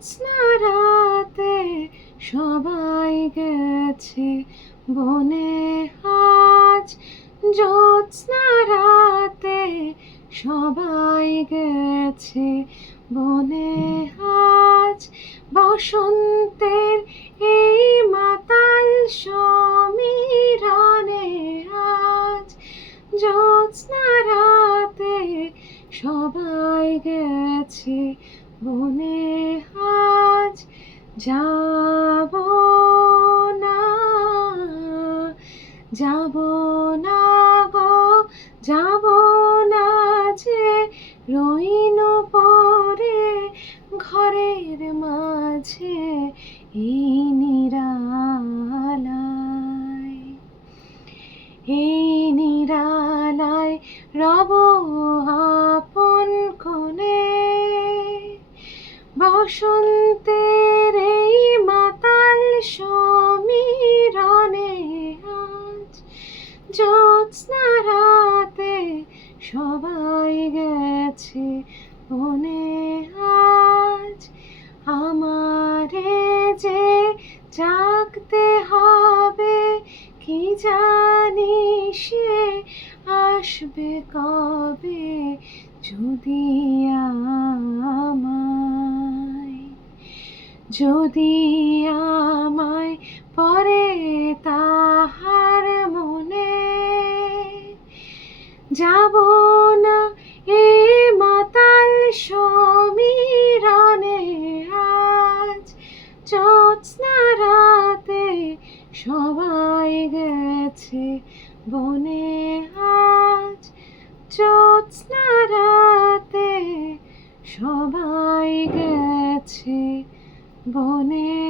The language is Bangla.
জ্যোৎস্না রাতে সবাই গেছে বনে আজ, জ্যোৎস্না রাতে সবাই গেছে বনে আজ, বসন্তের এই মাতাল সমীরণে আজ, জ্যোৎস্না রাতে সবাই গেছে বনে আজ। যাব না, যাব না গো, যাব না যে, রইনু পরে ঘরের মাঝে এই নিরালায়, এই নিরালায় রব আপন কোণে। বসন্তের এই মাতাল সমীরণে আজ, জ্যোৎস্না রাতে সবাই গেছে বনে আজ। আমারে যে জাগতে হবে, কি জানি সে আসবে কবে, যদি আমায় পরে তাহার মনে। যাব না এ মাতাল সমীরণে আজ, জ্যোৎস্না রাতে সবাই গেছে বনে আজ, জ্যোৎস্না রাতে সবাই গেছে বনে।